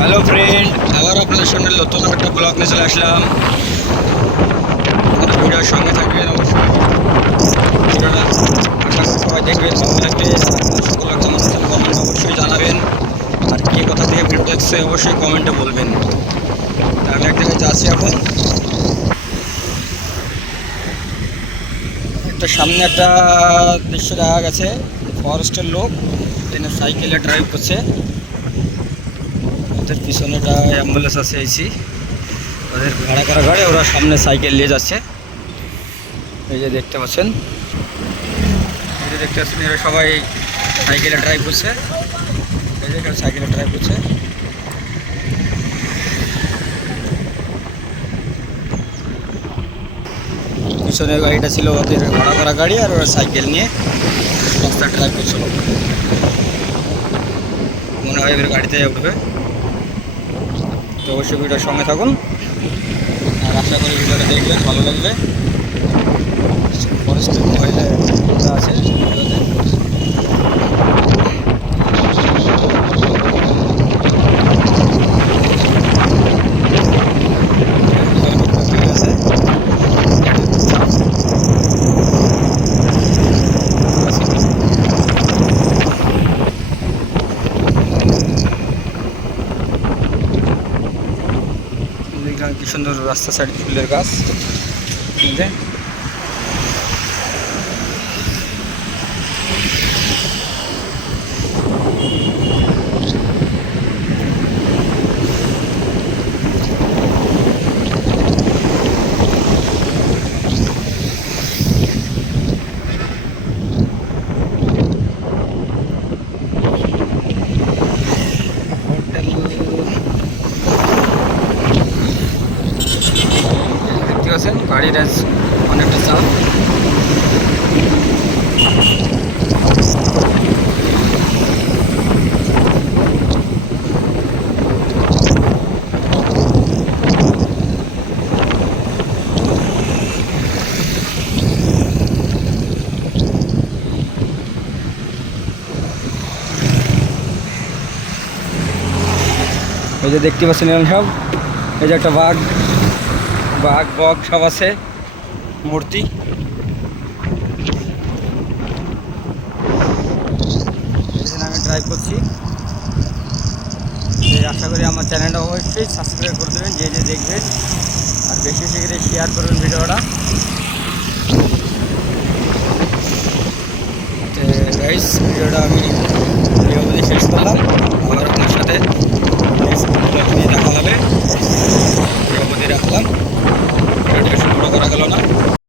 Hello friend আবার আপনাদের সঙ্গে নতুন একটা ব্লগ নিয়ে চলে আসলাম। ভিডিওর সঙ্গে থাকবেন, অবশ্যই। সবাই দেখবেন ভালো লাগবে সকলে কেমন কমেন্ট অবশ্যই জানাবেন। আর কে কথা থেকে ভিডিও দেখছে, অবশ্যই কমেন্টে বলবেন। আমি এক জায়গায় যাচ্ছি এখন। একটা সামনে একটা দৃশ্য দেখা গেছে ফরেস্টের লোক, তিনি সাইকেলে ড্রাইভ করছে। ওদের পিছনে একটা অ্যাম্বুলেন্স আছে এসি ওদের ভাড়া করা গাড়ি, ওরা সামনে সাইকেল নিয়ে যাচ্ছে। এই যে দেখতে পাচ্ছেন। এই যে দেখতে পাচ্ছেন, এরা সবাই সাইকেলে ড্রাইভ করছে। এই যে সাইকেলে ড্রাইভ করছে। পিছনের গাড়িটা ছিল ওদের ভাড়া করা গাড়ি আর ওরা সাইকেল নিয়ে রাস্তা ড্রাইভ করছিল। মনে হয় এবার গাড়িতে উঠবে। তো অবশ্যই ভিডিওর সঙ্গে থাকুন আর আশা করি ভিডিওটা দেখবেন ভালো লাগবে ফরেস্টের মহিলা আছে। ঠিক আছে দেখলাম কি সুন্দর রাস্তা সাইড ফুলের গাছ এই যে। হোটেল দেখতে পাচ্ছেন গাড়ির আজ অনেকটা চাপ এই যে দেখতে পাচ্ছেন এরকম সব এই যে একটা বাঘ বাঘ, বক সব আছে, মূর্তি। আমি ড্রাইভ করছি। আশা করি আমার চ্যানেলটা অবশ্যই সাবস্ক্রাইব করে দেবেন, যে যে দেখবেন আর বেশি করে শেয়ার করবেন ভিডিওটা। ভিডিওটা আমি শেষ করলাম। আপনার সাথে